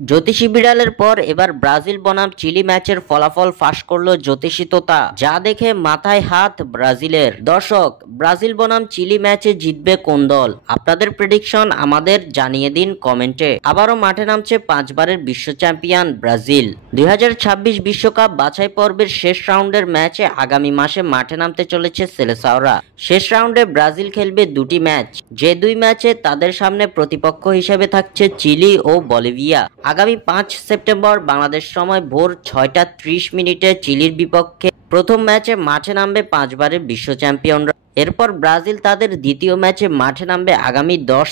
জ্যোতিষী বিড়ালের পর এবার ব্রাজিল বনাম চিলি ম্যাচের ফলাফল ফাঁস করলো জ্যোতিষী তোতা, যা দেখে মাথায় হাত ব্রাজিলের। দর্শক, ব্রাজিল বনাম চিলি ম্যাচে জিতবে কোন দল? আপনাদের প্রেডিকশন আমাদের জানিয়ে দিন কমেন্টে। আবারও মাঠে নামছে 5 বারের বিশ্ব চ্যাম্পিয়ন ব্রাজিল। 2026 বিশ্বকাপ বাছাই পর্বের শেষ রাউন্ডের ম্যাচে আগামী মাসে মাঠে নামতে চলেছে সেলেসাওরা। শেষ রাউন্ডে ব্রাজিল খেলবে 2টি ম্যাচ, যে 2 ম্যাচে তাদের সামনে প্রতিপক্ষ হিসেবে থাকছে চিলি ও বলিভিয়া। আগামী 5 সেপ্টেম্বর বাংলাদেশ সময় ভোর 6টা 30 মিনিটে চিলির বিপক্ষে প্রথম ম্যাচে মাঠে নামবে 5 বারের বিশ্ব চ্যাম্পিয়নরা। এরপর ব্রাজিল তাদের দ্বিতীয় ম্যাচে মাঠে নামবে আগামী 10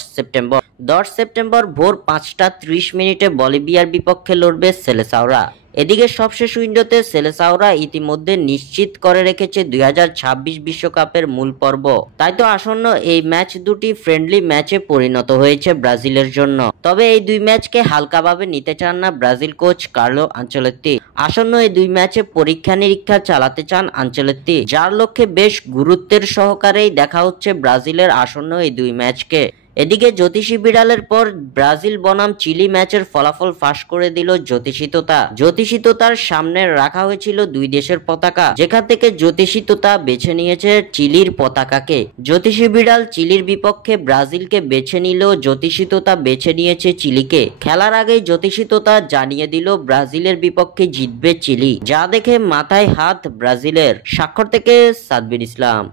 সেপ্টেম্বর ভোর 5টা 30 মিনিটে বলিভিয়ার বিপক্ষে লড়বে সেলেসাওরা। এদিকে সবশেষ উইন্ডোতে সেলেসাওরা ইতিমধ্যে নিশ্চিত করে রেখেছে 2026 বিশ্বকাপের মূল পর্ব। তাই তো আসন্ন এই ম্যাচ দুটি ফ্রেন্ডলি ম্যাচে পরিণত হয়েছে ব্রাজিলের জন্য। তবে এই 2 ম্যাচকে হালকাভাবে নিতে চান না ব্রাজিল কোচ কার্লো আনচেলত্তি। আসন্ন এই 2 ম্যাচে পরীক্ষা নিরীক্ষা চালাতে চান আনচেলত্তি, যার লক্ষ্যে বেশ গুরুত্বের সহকারেই দেখা হচ্ছে ব্রাজিলের আসন্ন এই 2 ম্যাচকে। এদিকে জ্যোতিষী বিড়ালের পর ব্রাজিল বনাম চিলি ম্যাচের ফলাফল ফাঁস করে দিল জ্যোতিষী তোতা। জ্যোতিষী তোতার সামনে রাখা হয়েছিল 2 দেশের পতাকা, যেখান থেকে জ্যোতিষী তোতা বেছে নিয়েছে চিলির পতাকাকে। জ্যোতিষী বিড়াল চিলির বিপক্ষে ব্রাজিলকে বেছে নিলেও জ্যোতিষী তোতা বেছে নিয়েছে চিলিকে। খেলার আগেই জ্যোতিষী তোতা জানিয়ে দিল ব্রাজিলের বিপক্ষে জিতবে চিলি, যা দেখে মাথায় হাত ব্রাজিলের। স্বাক্ষর থেকে সাদবির ইসলাম।